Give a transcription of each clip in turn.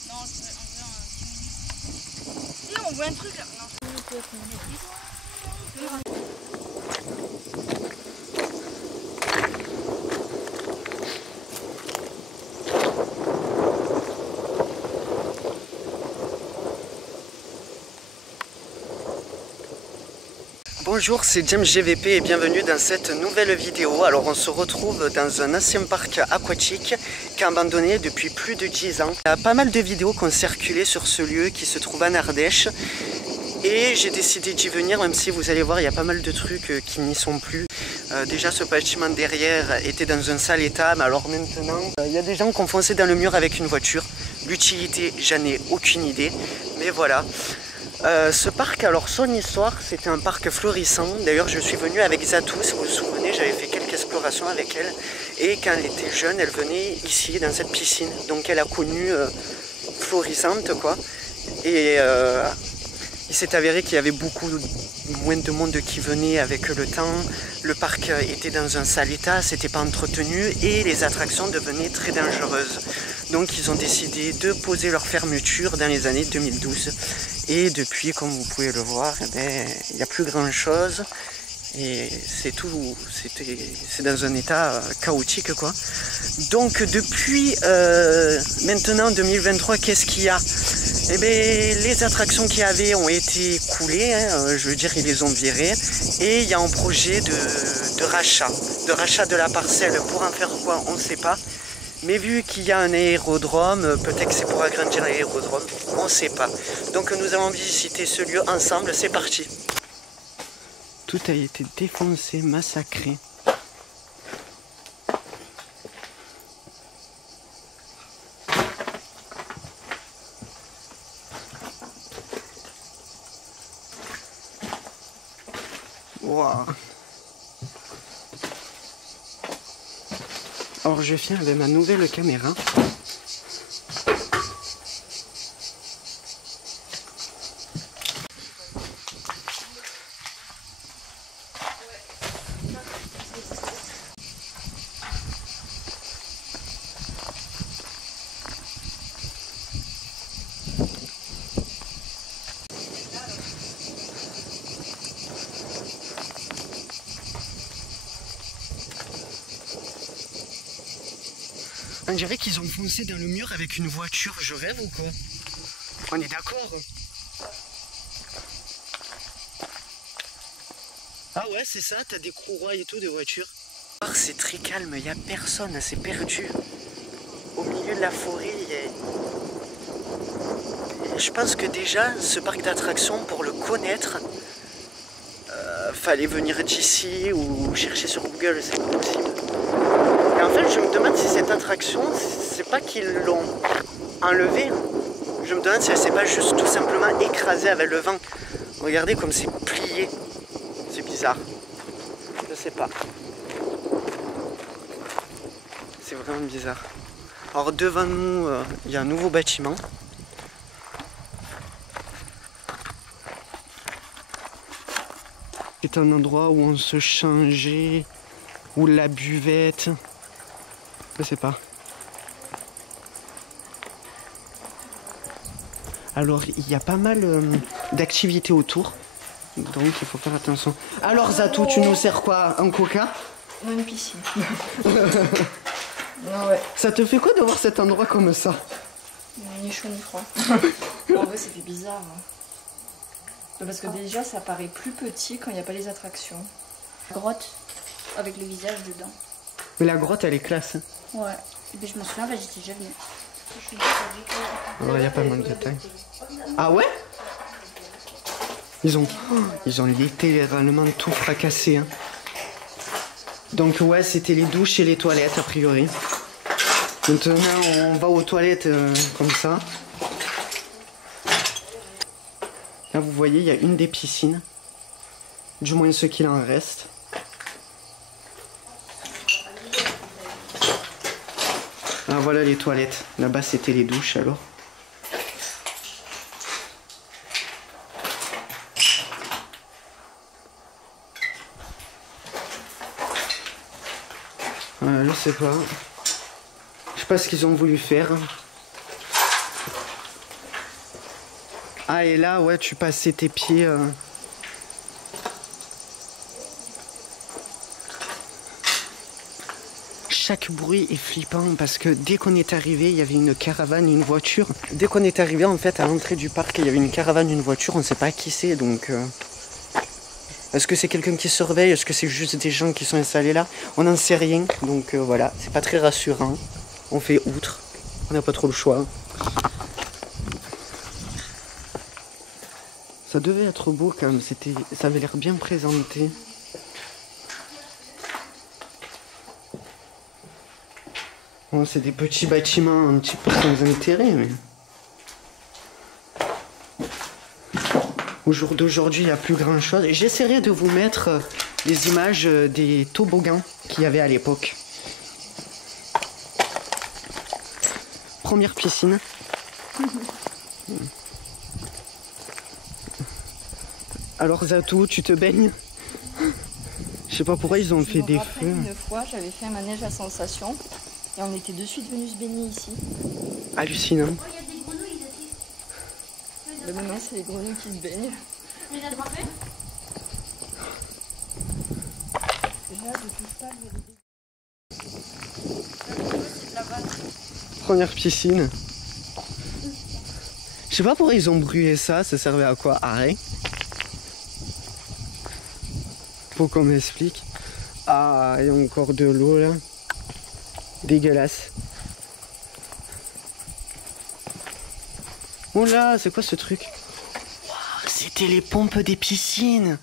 Non, on veut un 10 minutes. Et on voit un truc là. Non, Bonjour, c'est James GVP et bienvenue dans cette nouvelle vidéo. Alors on se retrouve dans un ancien parc aquatique qui est abandonné depuis plus de 10 ans. Il y a pas mal de vidéos qui ont circulé sur ce lieu qui se trouve en Ardèche. Et j'ai décidé d'y venir, même si vous allez voir, il y a pas mal de trucs qui n'y sont plus. Déjà ce bâtiment derrière était dans un sale état, mais alors maintenant, il y a des gens qui ont foncé dans le mur avec une voiture. L'utilité, j'en ai aucune idée, mais voilà. Ce parc, alors son histoire, c'était un parc florissant. D'ailleurs, je suis venu avec Zatou, si vous vous souvenez, j'avais fait quelques explorations avec elle. Et quand elle était jeune, elle venait ici, dans cette piscine. Donc elle a connu florissante, quoi. Et il s'est avéré qu'il y avait beaucoup moins de monde qui venait avec le temps. Le parc était dans un sale état, c'était pas entretenu et les attractions devenaient très dangereuses. Donc ils ont décidé de poser leur fermeture dans les années 2012. Et depuis, comme vous pouvez le voir, il n'y a plus grand chose. Et c'est tout, c'est dans un état chaotique, quoi. Donc depuis maintenant 2023, qu'est-ce qu'il y a? Eh bien, les attractions qu'il y avait ont été coulées, hein, je veux dire, ils les ont virées. Et il y a un projet de rachat de la parcelle. Pour en faire quoi, on ne sait pas. Mais vu qu'il y a un aérodrome, peut-être que c'est pour agrandir l'aérodrome, on ne sait pas. Donc nous allons visiter ce lieu ensemble, c'est parti. Tout a été défoncé, massacré. Wow. Alors je viens avec ma nouvelle caméra. On dirait qu'ils ont foncé dans le mur avec une voiture, je rêve ou quoi? On est d'accord? Ah ouais, c'est ça, t'as des courroies et tout de voitures. C'est très calme, il n'y a personne, c'est perdu. Au milieu de la forêt, je pense que déjà, ce parc d'attractions, pour le connaître, fallait venir d'ici ou chercher sur Google, c'est pas possible. Et en fait, je me demande si cette attraction, c'est pas qu'ils l'ont enlevée. Je me demande si elle s'est pas juste tout simplement écrasée avec le vent. Regardez comme c'est plié. C'est bizarre. Je sais pas. C'est vraiment bizarre. Alors devant nous, il y a un nouveau bâtiment. C'est un endroit où on se changeait, où la buvette. Je sais pas. Alors il y a pas mal d'activités autour. Donc il faut faire attention. Alors Zatou, tu nous sers quoi? Un coca? une piscine. Non, ouais. Ça te fait quoi de voir cet endroit comme ça? Ni chaud ni froid. En vrai, ça fait bizarre. Hein. Parce que déjà, ça paraît plus petit quand il n'y a pas les attractions. Grotte avec le visage dedans. Mais la grotte, elle est classe. Hein. Ouais. Et puis je me souviens, là, j'étais déjà venue. Alors, il y a pas mal de détails. Ah ouais? Ils ont littéralement tout fracassé. Hein. Donc ouais, c'était les douches et les toilettes a priori. Maintenant, on va aux toilettes comme ça. Là, vous voyez, il y a une des piscines. Du moins ce qu'il en reste. Ah voilà les toilettes. Là-bas, c'était les douches alors. Je sais pas. Je sais pas ce qu'ils ont voulu faire. Ah, et là, ouais, tu passais tes pieds... Chaque bruit est flippant parce que dès qu'on est arrivé, il y avait une caravane, une voiture. Dès qu'on est arrivé, en fait, à l'entrée du parc, il y avait une caravane, une voiture, on ne sait pas qui c'est, donc... Est-ce que c'est quelqu'un qui surveille? Est-ce que c'est juste des gens qui sont installés là? On n'en sait rien, donc voilà, c'est pas très rassurant. On fait outre, on n'a pas trop le choix. Ça devait être beau quand même, ça avait l'air bien présenté. Bon, c'est des petits bâtiments un petit peu sans intérêt, mais... Au jour d'aujourd'hui, il n'y a plus grand chose. J'essaierai de vous mettre les images des toboggans qu'il y avait à l'époque. Première piscine. Alors Zatou, tu te baignes? Je sais pas pourquoi ils ont fait des feux. Une fois, j'avais fait un manège à sensation et on était de suite venus se baigner ici. Hallucinant. Oh, il y a des grenouilles ici. Mais maintenant, c'est les grenouilles qui se baignent. Tu les as attrapées? Déjà, je touche pas le... Première piscine. Je sais pas pourquoi ils ont brûlé ça servait à quoi? Arrête. Faut qu'on m'explique. Ah, il y a encore de l'eau là. Dégueulasse. Oh là, c'est quoi ce truc? Wow, c'était les pompes des piscines.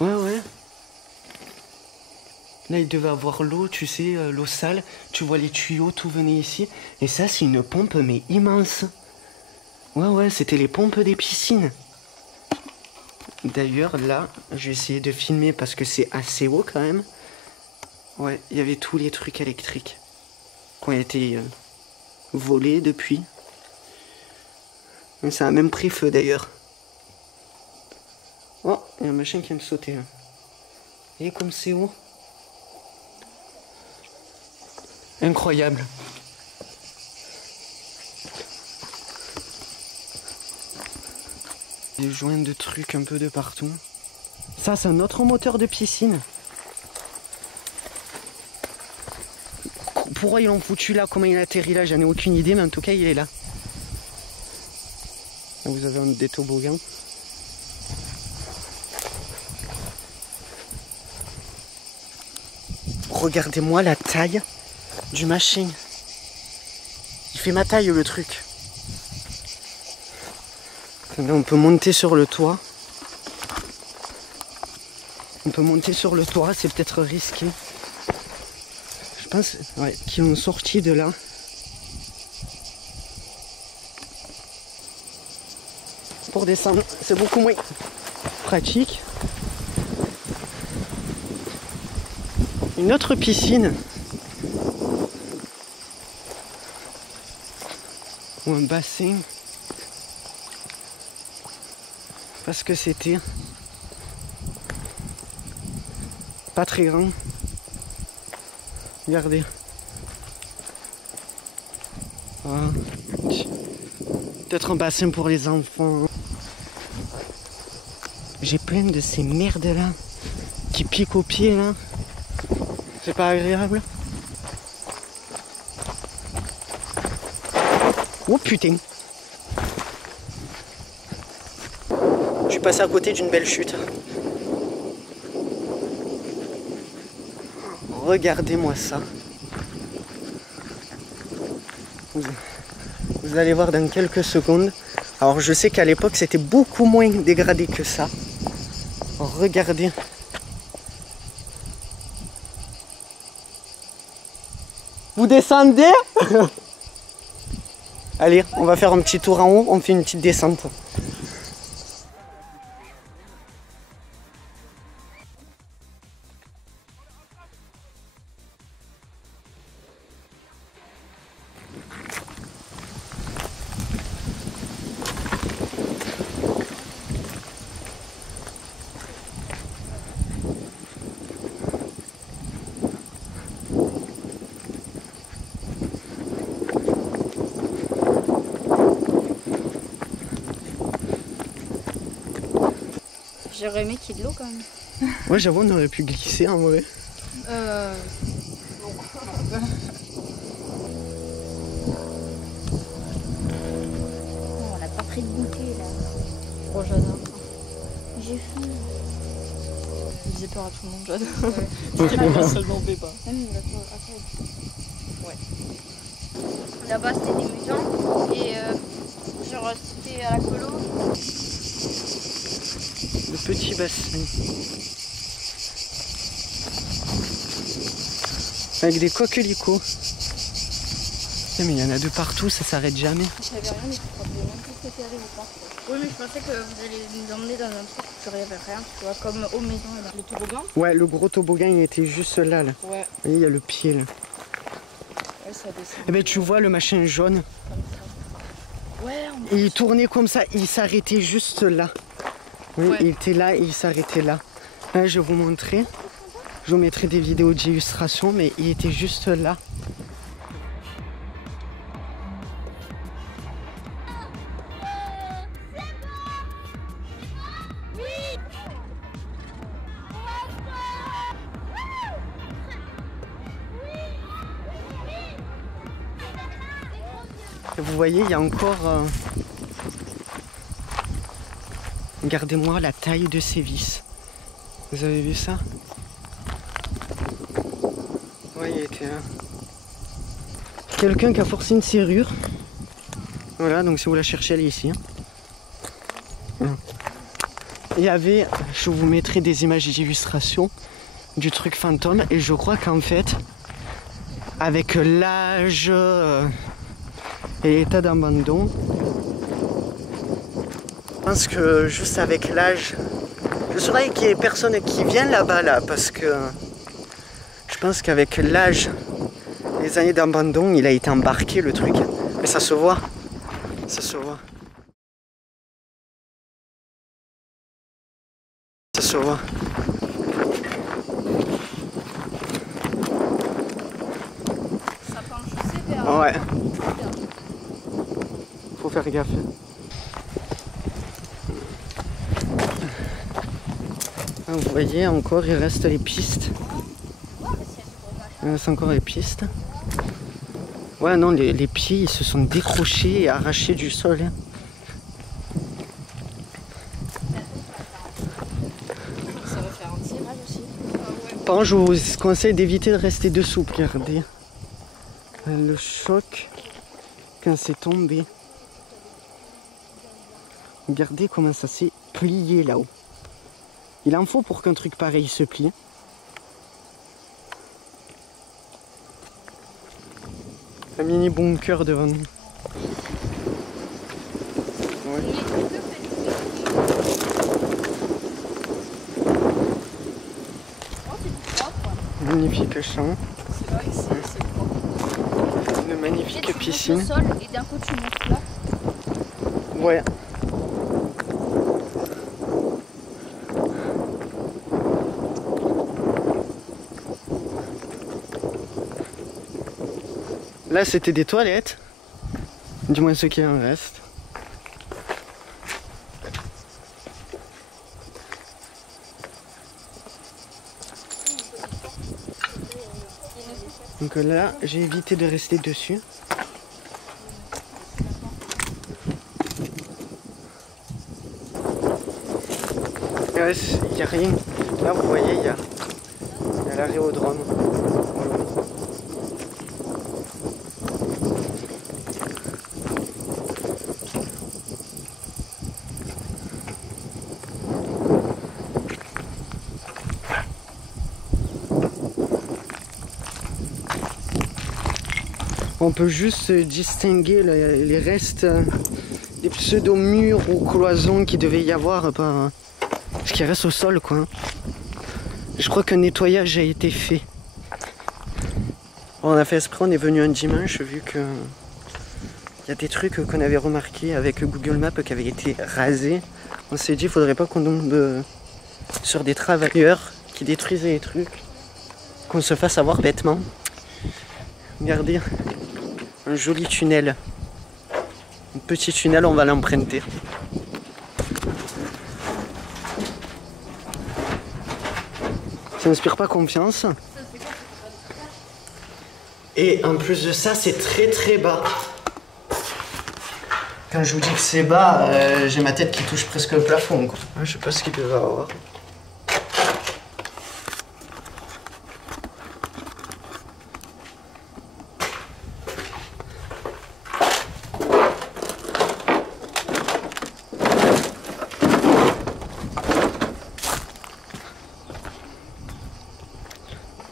Ouais, ouais. Là, il devait avoir l'eau, tu sais, l'eau sale. Tu vois les tuyaux, tout venait ici. Et ça, c'est une pompe, mais immense. Ouais, ouais, c'était les pompes des piscines. D'ailleurs, là, je vais essayer de filmer parce que c'est assez haut quand même. Ouais, il y avait tous les trucs électriques qui ont été volés depuis. Mais ça a même pris feu d'ailleurs. Oh, il y a un machin qui vient de sauter là. Et comme c'est haut. Incroyable. Des joints de trucs un peu de partout. Ça, c'est un autre moteur de piscine. Pourquoi ils l'ont foutu là? Comment il a atterri là? J'en ai aucune idée, mais en tout cas, il est là. Là, vous avez des toboggans. Regardez-moi la taille du machin. Il fait ma taille le truc. Là, on peut monter sur le toit. On peut monter sur le toit, c'est peut-être risqué. Je pense ouais, qu'ils ont sorti de là. Pour descendre, c'est beaucoup moins pratique. Une autre piscine. Ou un bassin. Parce que c'était pas très grand. Regardez. Voilà. Peut-être un bassin pour les enfants. J'ai plein de ces merdes là qui piquent aux pieds là. C'est pas agréable. Oh putain. Je suis passé à côté d'une belle chute. Regardez-moi ça. Vous allez voir dans quelques secondes. Alors je sais qu'à l'époque c'était beaucoup moins dégradé que ça. Regardez. Vous descendez? Allez, on va faire un petit tour en haut, on fait une petite descente. J'aurais aimé qu'il y ait de l'eau quand même. Ouais, j'avoue, on aurait pu glisser en vrai. Oh, on n'a pas pris de goûter là. Oh, j'adore. J'ai faim. Il faisait peur à tout le monde, j'adore. Ouais. Seul n'en fait pas. Ouais. Là-bas c'était des maisons et genre c'était à la colo. Le petit bassin. Avec des coquelicots. Mais il y en a de partout, ça s'arrête jamais. Je savais rien, mais je crois même plus que c'était arrivé ou pas. Oui, mais je pensais que vous alliez nous emmener dans un truc où il n'y avait rien, tu vois, comme aux maisons. Là. Le toboggan? Ouais, le gros toboggan, il était juste là. Ouais. Vous voyez, il y a le pied là. Ouais, ça descend. Et ben tu vois le machin jaune. Ouais, Et il tournait comme ça, il s'arrêtait juste là. Oui, ouais. il était là et il s'arrêtait là. Là, je vais vous montrer. Je vous mettrai des vidéos d'illustration, mais il était juste là. Et vous voyez, il y a encore... Regardez-moi la taille de ces vis. Vous avez vu ça? Ouais, il était là. Quelqu'un qui a forcé une serrure. Voilà, donc si vous la cherchez, elle est ici. Il y avait, je vous mettrai des images d'illustration du truc fantôme. Et je crois qu'en fait, avec l'âge et l'état d'abandon, je pense que juste avec l'âge, je saurais qu'il y ait personne qui vient là-bas là, parce que je pense qu'avec l'âge, les années d'abandon, il a été embarqué le truc. Mais ça se voit, ça se voit. Ça se voit. Ça penche, je sais, vers... Ouais. Faut faire gaffe. Vous voyez, encore il reste les pistes. Il reste encore les pistes. Ouais, non, les pieds ils se sont décrochés et arrachés du sol. Ça va faire un tirage aussi. Par contre, je vous conseille d'éviter de rester dessous. Regardez. Le choc quand c'est tombé. Regardez comment ça s'est plié là-haut. Il en faut pour qu'un truc pareil se plie. Un mini bunker devant nous. Ouais. Magnifique champ. C'est vrai que c'est propre. Une magnifique Tu montes piscine. le sol et d'un coup tu montes là. Ouais. Là, c'était des toilettes. Du moins ce qui en reste. Donc là, j'ai évité de rester dessus. Il n'y a rien. Là, vous voyez, il y a l'aérodrome. On peut juste distinguer les restes des pseudo-murs ou cloisons qu'il devait y avoir par ce qui reste au sol, quoi. Je crois qu'un nettoyage a été fait. On a fait exprès, on est venu un dimanche vu que il y a des trucs qu'on avait remarqués avec Google Maps qui avaient été rasés. On s'est dit il faudrait pas qu'on tombe sur des travailleurs qui détruisaient les trucs, qu'on se fasse avoir bêtement. Regardez, un joli tunnel. Un petit tunnel, on va l'emprunter. Ça n'inspire pas confiance. Et en plus de ça, c'est très très bas. Quand je vous dis que c'est bas, j'ai ma tête qui touche presque le plafond, quoi. Je sais pas ce qu'il peut y avoir.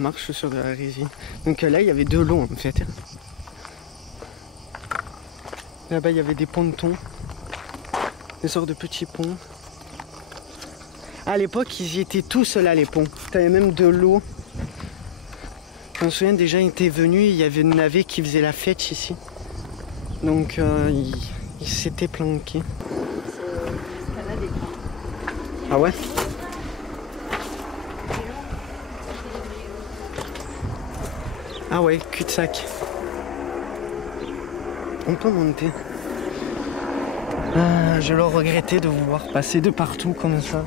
On marche sur de la résine. Donc là, il y avait de l'eau en fait. Là-bas, il y avait des pontons. Des sortes de petits ponts. À l'époque, ils y étaient tous là, les ponts. T'avais même de l'eau. Je me souviens, déjà, ils étaient venus. Il y avait une navette qui faisait la fête ici. Donc, ils s'étaient planqués. Ah ouais? Ah ouais, cul-de-sac. On peut monter. Ah, je le regrettais de vous voir passer de partout comme ça.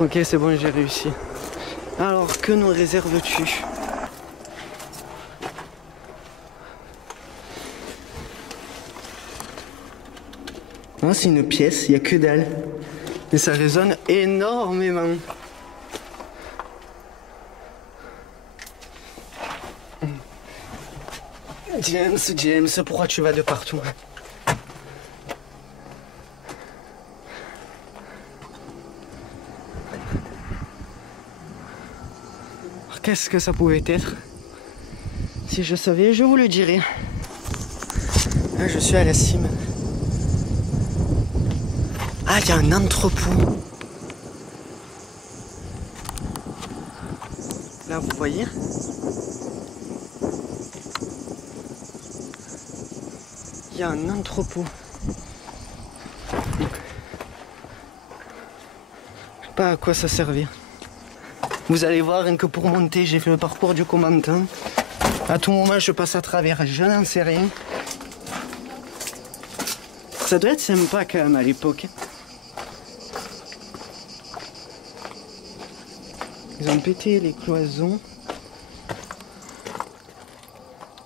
Ok, c'est bon, j'ai réussi. Alors, que nous réserves-tu? Ah, c'est une pièce, il n'y a que dalle. Et ça résonne énormément. James, pourquoi tu vas de partout? Qu'est-ce que ça pouvait être? Si je savais, je vous le dirais. Là, je suis à la cime. Ah, il y a un entrepôt. Là, vous voyez? Il y a un entrepôt. Je sais pas à quoi ça servir. Vous allez voir, rien que pour monter, j'ai fait le parcours du commandant. À tout moment, je passe à travers, je n'en sais rien. Ça doit être sympa quand même à l'époque. Ils ont pété les cloisons.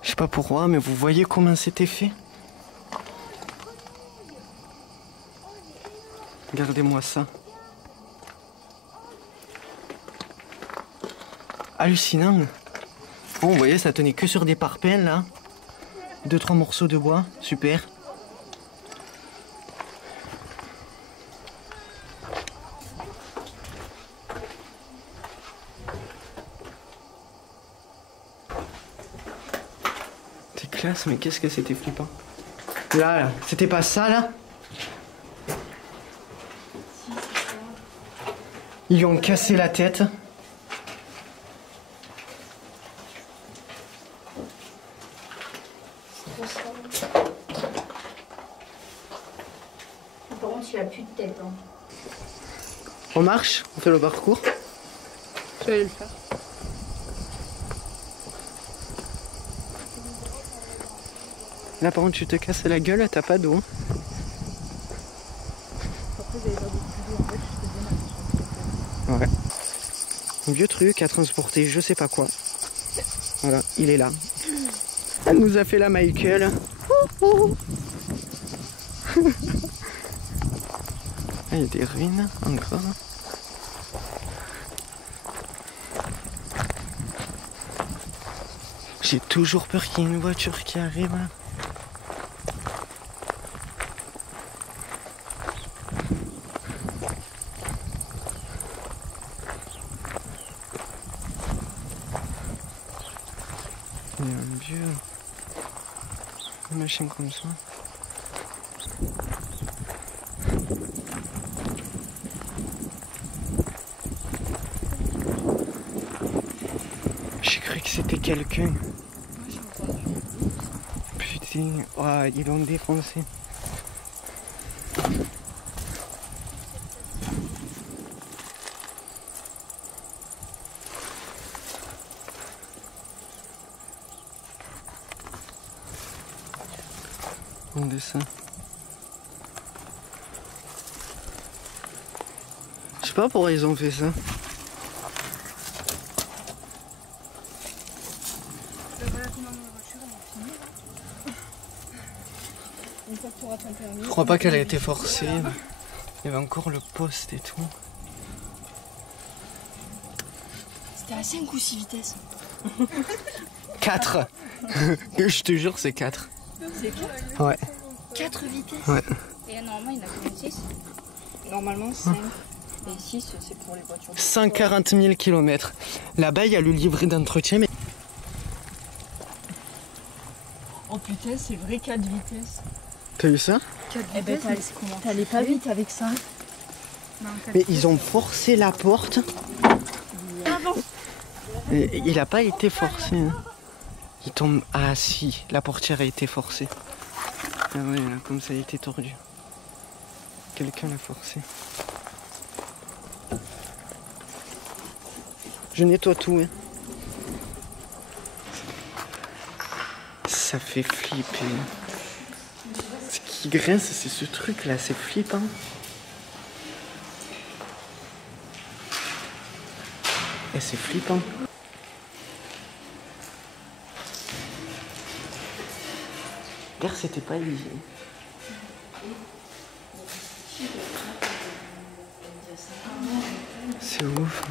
Je sais pas pourquoi, mais vous voyez comment c'était fait? Regardez-moi ça. Hallucinant. Bon, vous voyez, ça tenait que sur des parpaings là. 2-3 morceaux de bois, super. C'est classe, mais qu'est-ce que c'était flippant. Là, c'était pas ça là? Ils lui ont cassé la tête. Par contre, il a plus de tête. Hein. On marche, on fait le parcours. Je vais le faire. Là par contre tu te casses la gueule, t'as pas d'eau. Ouais. Un vieux truc à transporter, je sais pas quoi. Voilà, il est là. Elle nous a fait la Michael. Il y a des ruines encore. J'ai toujours peur qu'il y ait une voiture qui arrive. Il y a un vieux machin comme ça. J'ai cru que c'était quelqu'un. Putain, oh, ils l'ont défoncé. On descend. sais pas pourquoi ils ont fait ça. Je crois pas qu'elle a été forcée. Il y avait encore le poste et tout. C'était à 5 ou 6 vitesses. 4. Je te jure, c'est 4. C'est 4 ? Ouais. 4 vitesses. Ouais. Et normalement, il y en a combien 6 ? Normalement, 5. Et 6, c'est pour les voitures. 140 000 km. Là-bas, il y a le livret d'entretien. Mais... Oh putain, c'est vrai 4 vitesses. T'as vu ça? 4 vitesses, t'allais pas vite avec ça. Mais ils ont forcé la porte. Et il n'a pas été forcé. Hein. Il tombe. Ah si, la portière a été forcée. Ah ouais, là, comme ça a été tordu. Quelqu'un l'a forcé. Je nettoie tout. Hein. Ça fait flipper. Ce qui grince, c'est ce truc là, c'est flippant. Et c'est flippant. D'ailleurs, c'était pas évident. C'est ouf.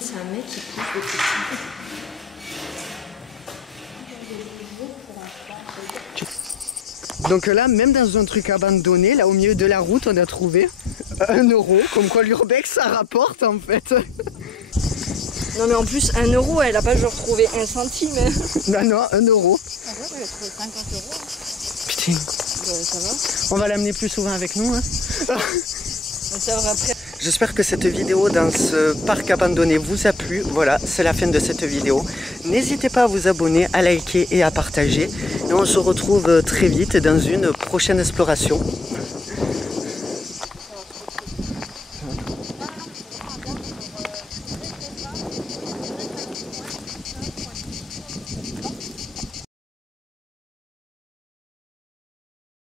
C'est un mec qui pousse le petit. Donc là, même dans un truc abandonné, là au milieu de la route, on a trouvé 1 euro. Comme quoi l'urbex, ça rapporte en fait. Non mais en plus, 1 euro, elle a pas genre trouvé 1 centime. Hein. Non, non, 1 euro. En vrai, elle a trouvé 50 euros. Putain. Ça va. On va l'amener plus souvent avec nous. Hein. Ça va après. J'espère que cette vidéo dans ce parc abandonné vous a plu. Voilà, c'est la fin de cette vidéo. N'hésitez pas à vous abonner, à liker et à partager. Et on se retrouve très vite dans une prochaine exploration.